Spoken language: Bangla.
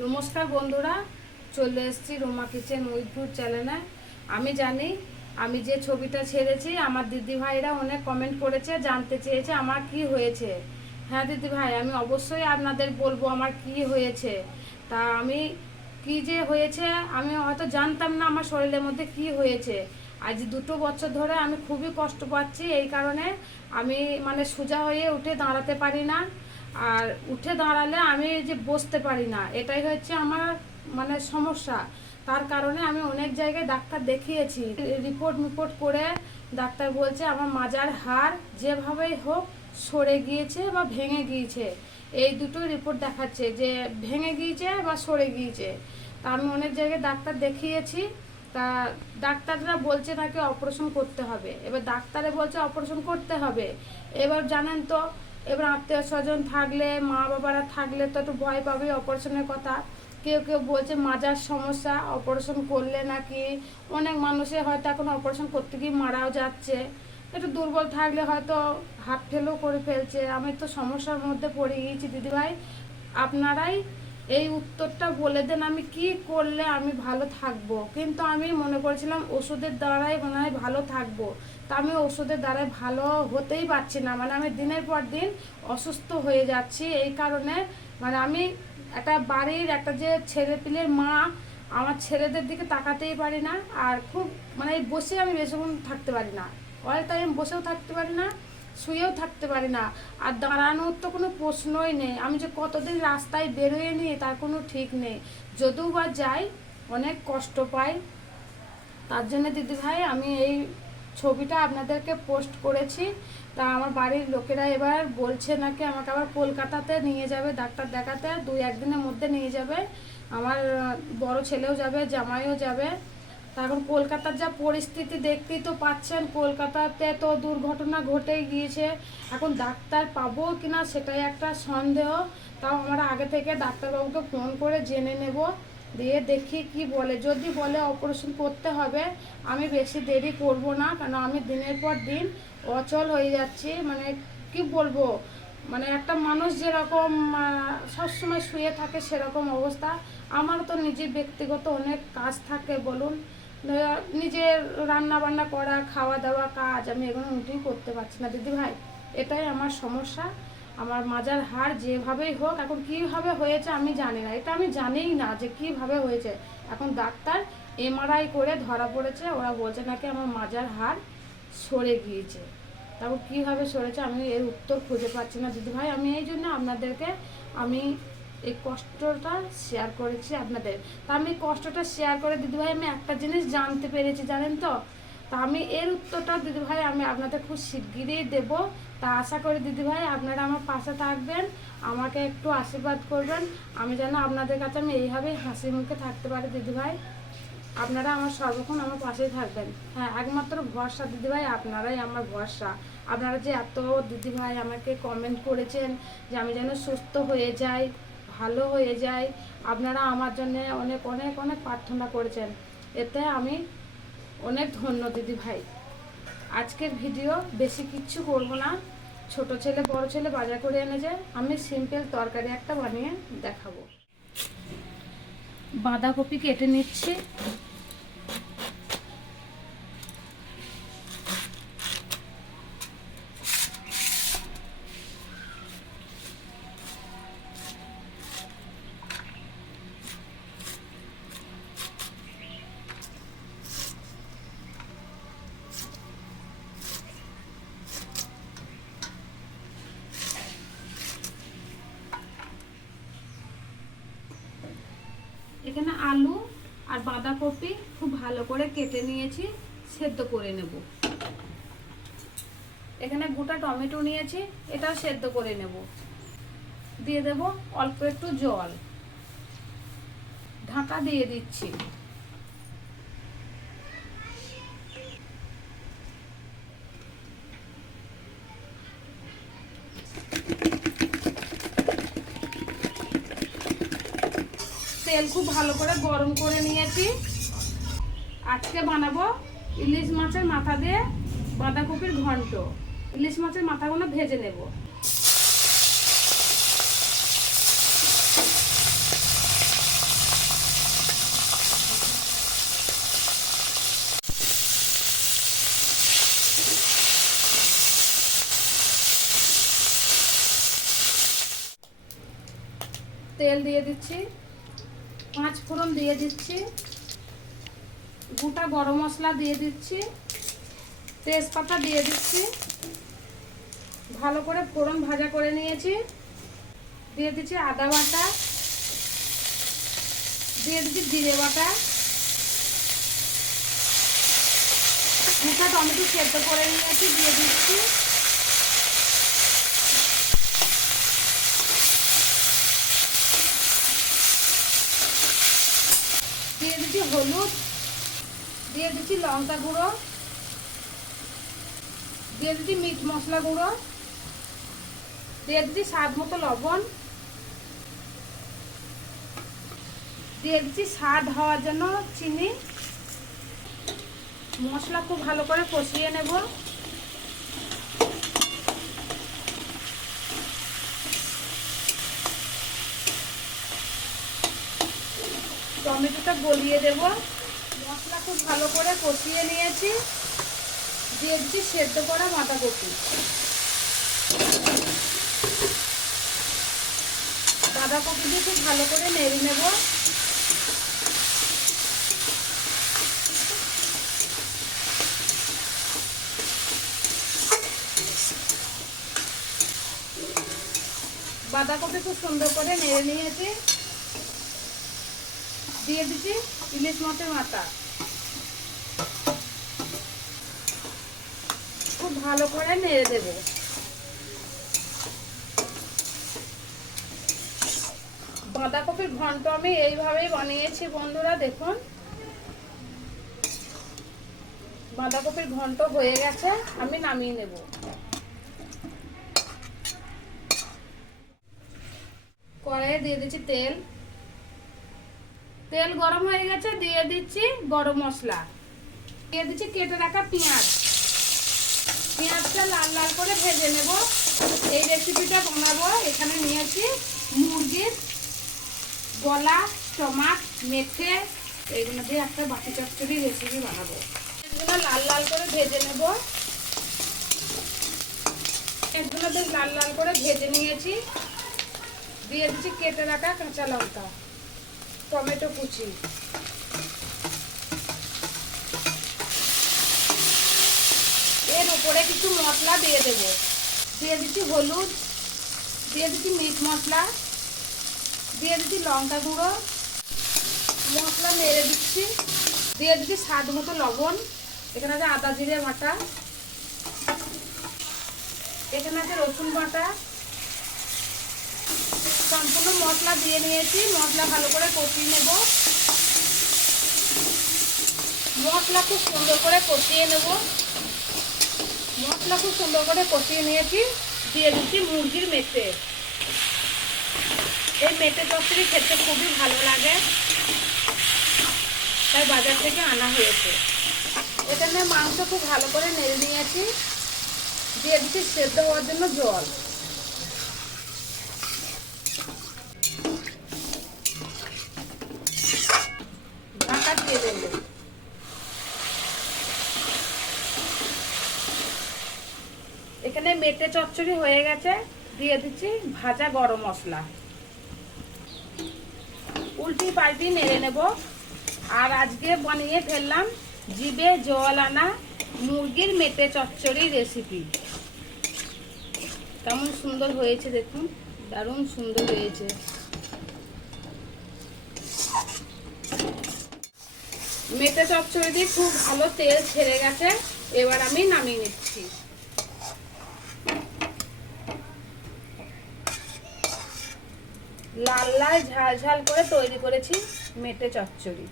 নমস্কার বন্ধুরা, চলে এসেছি রোমা কিচেন উইথ চ্যানেলে। আমি জানি, আমি যে ছবিটা ছেড়েছি, আমার দিদি ভাইরা অনেক কমেন্ট করেছে, জানতে চেয়েছে আমার কি হয়েছে। হ্যাঁ দিদি ভাই আমি অবশ্যই আপনাদের বলব আমার কি হয়েছে। তা আমি কি যে হয়েছে, আমি হয়তো জানতাম না আমার শরীরের মধ্যে কি হয়েছে। আজ দুটো বছর ধরে আমি খুবই কষ্ট পাচ্ছি, এই কারণে আমি মানে সোজা হয়ে উঠে দাঁড়াতে পারি না। আর উঠে দাঁড়ালে আমি যে বসতে পারি না, এটাই হচ্ছে আমার মানে সমস্যা। তার কারণে আমি অনেক জায়গায় ডাক্তার দেখিয়েছি, রিপোর্ট মিপোর্ট করে ডাক্তার বলছে আমার মাজার হাড় যেভাবেই হোক সরে গিয়েছে বা ভেঙে গিয়েছে। এই দুটো রিপোর্ট দেখাচ্ছে যে ভেঙে গিয়েছে বা সরে গিয়েছে। তা আমি অনেক জায়গায় ডাক্তার দেখিয়েছি, তা ডাক্তাররা বলছে তাকে অপারেশন করতে হবে। এবার ডাক্তারে বলছে অপারেশন করতে হবে। এবার জানেন তো এবার আত্মীয় স্বজন থাকলে মা বাবারা থাকলে তো একটু ভয় পাবে অপারেশনের কথা। কেউ কেউ বলছে মাজার সমস্যা অপারেশন করলে নাকি? অনেক মানুষে হয়তো এখন অপারেশন করতে গিয়ে মারাও যাচ্ছে। একটু দুর্বল থাকলে হয়তো হাত ফেলেও করে ফেলছে। আমি তো সমস্যার মধ্যে পড়ে গিয়েছি দিদিভাই। আপনারাই এই উত্তরটা বলে দেন, আমি কি করলে আমি ভালো থাকব? কিন্তু আমি মনে করেছিলাম ওষুধের দ্বারাই মনে হয় ভালো থাকব। তা আমি ওষুধের দ্বারাই ভালো হতেই পারছি না। মানে আমি দিনের পর দিন অসুস্থ হয়ে যাচ্ছি। এই কারণে মানে আমি একটা বাড়ির একটা যে ছেলে পিলের মা, আমার ছেলেদের দিকে তাকাতেই পারি না। আর খুব মানে বসে আমি বেশিক্ষণ থাকতে পারি না। অল টাইম বসেও থাকতে পারি না। শুয়েও থাকতে পারি না। আর দাঁড়ানোর তো কোনো প্রশ্নই নেই। আমি যে কতদিন রাস্তায় বেরোয় নিই তার কোনো ঠিক নেই। যদিও বা যাই, অনেক কষ্ট পাই। তার জন্য দিদিভাই আমি এই ছবিটা আপনাদেরকে পোস্ট করেছি। তা আমার বাড়ির লোকেরা এবার বলছে নাকি আমাকে আবার কলকাতাতে নিয়ে যাবে, ডাক্তার দেখাতে। দুই, একদিনের মধ্যে নিয়ে যাবে। আমার বড় ছেলেও যাবে, জামাইও যাবে। এখন কলকাতার যা পরিস্থিতি দেখতেই তো পাচ্ছেন, কলকাতাতে তো দুর্ঘটনা ঘটেই গিয়েছে। এখন ডাক্তার পাবো কিনা সেটাই একটা সন্দেহ। তাও আমরা আগে থেকে ডাক্তারবাবুকে ফোন করে জেনে নেব, দিয়ে দেখি কি বলে। যদি বলে অপারেশন করতে হবে, আমি বেশি দেরি করব না কারণ আমি দিনের পর দিন অচল হয়ে যাচ্ছি। মানে কি বলব? মানে একটা মানুষ যেরকম সবসময় শুয়ে থাকে সেরকম অবস্থা। আমার তো নিজের ব্যক্তিগত অনেক কাজ থাকে, বলুন। নিজের রান্না বান্না করা খাওয়া দাওয়া কাজ, আমি এগুলো মোটেই করতে পারছি না। দিদি ভাই, এটাই আমার সমস্যা। আমার মাজার হাড় যেভাবেই হোক, এখন কীভাবে হয়েছে আমি জানি না। এটা আমি জানিই না যে কীভাবে হয়েছে। এখন ডাক্তার এমআরআই করে ধরা পড়েছে, ওরা বলছে নাকি আমার মাজার হাড় সরে গিয়েছে। তারপর কীভাবে সরেছে আমি এর উত্তর খুঁজে পাচ্ছি না। দিদি ভাই, আমি এই জন্য আপনাদেরকে, আমি এই কষ্টটা শেয়ার করেছি আপনাদের। তা আমি কষ্টটা শেয়ার করে দিদিভাই, আমি একটা জিনিস জানতে পেরেছি, জানেন তো? তা আমি এর উত্তরটা দিদিভাই আমি আপনাদের খুব শিগগিরই দেব। তা আশা করি দিদিভাই আপনারা আমার পাশে থাকবেন, আমাকে একটু আশীর্বাদ করবেন। আমি যেন আপনাদের কাছে আমি এইভাবেই হাসি মুখে থাকতে পারি দিদিভাই। আপনারা আমার সর্বক্ষণ আমার পাশেই থাকবেন। হ্যাঁ একমাত্র ভরসা দিদিভাই, আপনারাই আমার ভরসা। আপনারা যে এত দিদিভাই আমাকে কমেন্ট করেছেন যে আমি যেন সুস্থ হয়ে যাই ভালো হয়ে যায়। আপনারা আমার জন্য অনেক অনেক অনেক প্রার্থনা করেছেন। এতে আমি অনেক ধন্য দিদি ভাই। আজকের ভিডিও বেশি কিচ্ছু করব না। ছোট ছেলে, বড় ছেলে বাজার করে এনেছে আমি সিম্পল তরকারি একটা বানিয়ে দেখাবো। বাঁধাকপি কেটে নিচ্ছি। এখানে আলু আর বাঁধাকপি খুব ভালো করে কেটে নিয়েছি, সেদ্ধ করে নেব। এখানে গোটা টমেটো নিয়েছি, এটাও সেদ্ধ করে নেব। দিয়ে দেব অল্প একটু জল। ঢাকা দিয়ে দিচ্ছি। তেল খুব ভালো করে গরম করে নিয়েছি। আজকে বানাবো ইলিশ মাছের মাথা দিয়ে বাঁধাকপির ঘন্ট। ইলিশ মাছের মাথাগুলো ভেজে নেব। তেল দিয়ে দিচ্ছি। পাঁচ ফোড়ন দিয়ে দিচ্ছি। গোটা গরম মশলা দিয়ে দিচ্ছি। তেজপাতা দিয়ে দিচ্ছি। ভালো করে ফোড়ন ভাজা করে নিয়েছি। দিয়ে দিচ্ছি আদা বাটা। দিয়ে দিচ্ছি জিরে বাটা। দুটো টমেটো সেদ্ধ করে নিয়েছি, দিয়ে দিচ্ছি। দিয়ে দিচ্ছি হলুদ, দিয়ে দিচ্ছি লঙ্কা গুঁড়ো, দিয়ে দিচ্ছি মিট মশলা গুঁড়ো, দিয়ে দিচ্ছি স্বাদ মতো লবণ, দিয়ে দিচ্ছি স্বাদ হওয়ার জন্য চিনি। মশলা খুব ভালো করে কষিয়ে নেব। টমেটোটা গলিয়ে দেব। মশলা খুব ভালো করে কষিয়ে নিয়েছি। দিচ্ছি সেদ্ধ করা বাঁধাকপি বাঁধাকপি দিয়ে খুব ভালো করে নেড়ে নেব। বাঁধাকপি খুব সুন্দর করে নেড়ে নিয়েছি। দিয়ে দিচ্ছি ইলিশ মাছের মাথা। খুব ভালো করে নেড়ে দেব। বাঁধাকপির ঘন্ট আমি এইভাবেই বানিয়েছি বন্ধুরা, দেখুন। বাঁধাকপির ঘন্ট হয়ে গেছে, আমি নামিয়ে নেব। কড়াইয়ে দিয়ে দিচ্ছি তেল। তেল গরম হয়ে গেছে, দিয়ে দিচ্ছি গরম মশলা। দিয়ে দিচ্ছি কেটে রাখা পেঁয়াজ। পেঁয়াজটা লাল লাল করে ভেজে নেব। এই রেসিপিটা বানাবো। এখানে নিয়েছি মুরগির গলা, স্টমাক, মেথে এইগুলো দিয়ে একটা বাটি চচ্চড়ি রেসিপি বানাবো। এগুলো লাল লাল করে ভেজে নেব। এগুলো বেশ লাল লাল করে ভেজে নিয়েছি। দিয়ে দিচ্ছি কেটে রাখা কাঁচা লঙ্কা। টমেটো কুচি। এর উপরে কিছু মশলা দিয়ে দেব। দিয়ে দিচ্ছি হলুদ, দিয়ে দিচ্ছি মিট মশলা, দিয়ে দিচ্ছি লঙ্কা গুঁড়ো। মশলা মেরে দিচ্ছি। দিয়ে দিচ্ছি স্বাদ মতো লবণ। এখানে আছে আদা জিরে বাটা। এখানে আছে রসুন বাটা। সম্পূর্ণ মশলা দিয়ে নিয়েছি। মশলা ভালো করে কষিয়ে নেব। মশলা খুব সুন্দর করে কষিয়ে নেব। মশলা খুব সুন্দর করে কষিয়ে নিয়েছি। দিয়ে দিচ্ছি মুরগির মেটে। এই মেটে চচ্চড়ি খেতে খুবই ভালো লাগে। তাই বাজার থেকে আনা হয়েছে। এখানে মাংস খুব ভালো করে নেড়ে নিয়েছি। দিয়ে দিচ্ছি সেদ্ধ হওয়ার জন্য জল ঢাকা দিয়ে দেবো এখানে মেটে চচ্চড়ি হয়ে গেছে, দিয়ে দিচ্ছি ভাজা গরম মশলা। উল্টি পাল্টি নেড়ে নেব। আর আজকে বানিয়ে ফেললাম জিবে জল আনা মুরগির মেটে চচ্চড়ি রেসিপি। কেমন সুন্দর হয়েছে দেখুন, দারুণ সুন্দর হয়েছে। মেটে চচ্চড়ি দিয়ে খুব ভালো তেল ছেড়ে গেছে, এবার আমি নামিয়ে নিচ্ছি। লাল লাল ঝাল ঝাল করে তৈরি করেছি মেটে চচ্চড়ি।